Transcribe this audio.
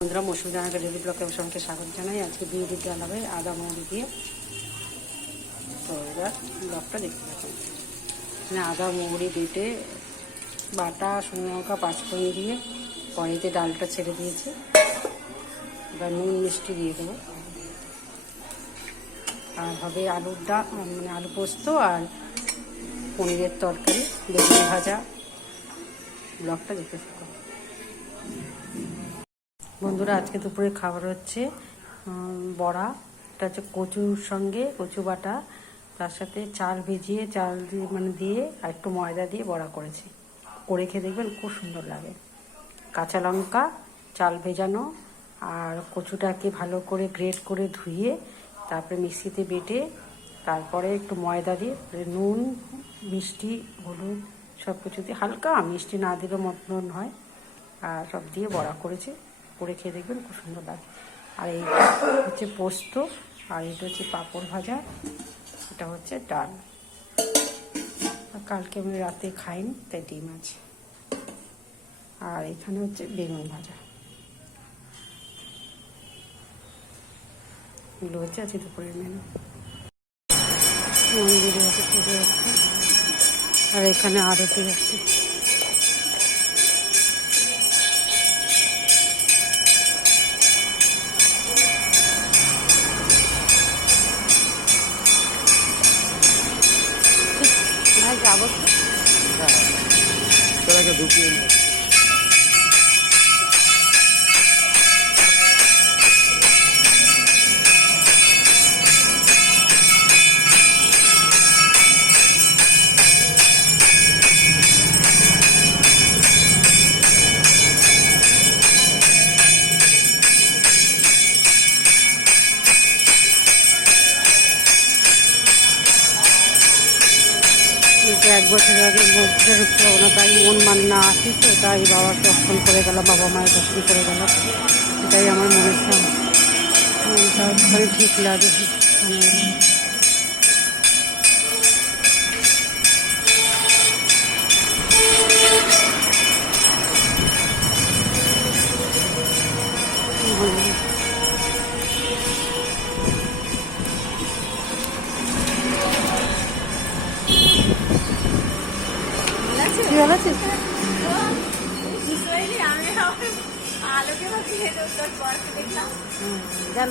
বন্ধুরা, মৌসুমী জানাকে ডেলি ব্লকে সঙ্গে স্বাগত জানাই। আজকে দিয়ে দিতে হবে আদা মৌরি দিয়ে। তো এবার ব্লকটা দেখতে পাচ্ছেন, এখানে আদা মৌরি বেটে বাটা শুকনো লঙ্কা পাঁচফোড়ন দিয়ে কড়াইতে ডালটা ছেড়ে দিয়েছে। এবার নুন মিষ্টি দিয়ে দেবো, আর হবে আলুর ডাল, মানে আলু পোস্ত আর পনিরের তরকারি, বেগুন ভাজা। ব্লকটা দেখতে থাকো বন্ধুরা। আজকে দুপুরে খাবার হচ্ছে বড়া। এটা হচ্ছে কচুর সঙ্গে কচু বাটা, তার সাথে চাল ভিজিয়ে চাল দিয়ে দিয়ে আর একটু ময়দা দিয়ে বড়া করেছি। করে খেয়ে দেখবেন, খুব সুন্দর লাগে। কাঁচা লঙ্কা, চাল ভেজানো আর কচুটাকে ভালো করে গ্রেট করে ধুয়ে তারপরে মিক্সিতে বেটে তারপরে একটু ময়দা দিয়ে নুন মিষ্টি হলুদ সব কিছু দিয়ে, হালকা মিষ্টি না দিলেও মতন হয়, আর সব দিয়ে বড়া করেছি। করে খেয়ে দেখবেন, খুব সুন্দর লাগে। আর এইটা হচ্ছে পোস্ত, আর এটা হচ্ছে পাঁপড় ভাজা, এটা হচ্ছে ডাল। কালকে আমি রাতে খাইনি, তাই ডিম আছে। আর এখানে হচ্ছে বেগুন ভাজা। এগুলো হচ্ছে আজকে দুপুরের মেনু। মন্দিরে হচ্ছে পুজো হচ্ছে, আর এখানে আরতি হচ্ছে। যাবো তো ঢুকিয়ে এক বছর আগে মধ্যে ঢুকতে হবে না, তাই মন মান্না আসি, তো তাই বাবার দর্শন করে গেলাম, বাবা মায়ের দর্শন করে গেলাম। এটাই আমার মনের মনটা ঠিক লাগে। ভালো আছিস? গেল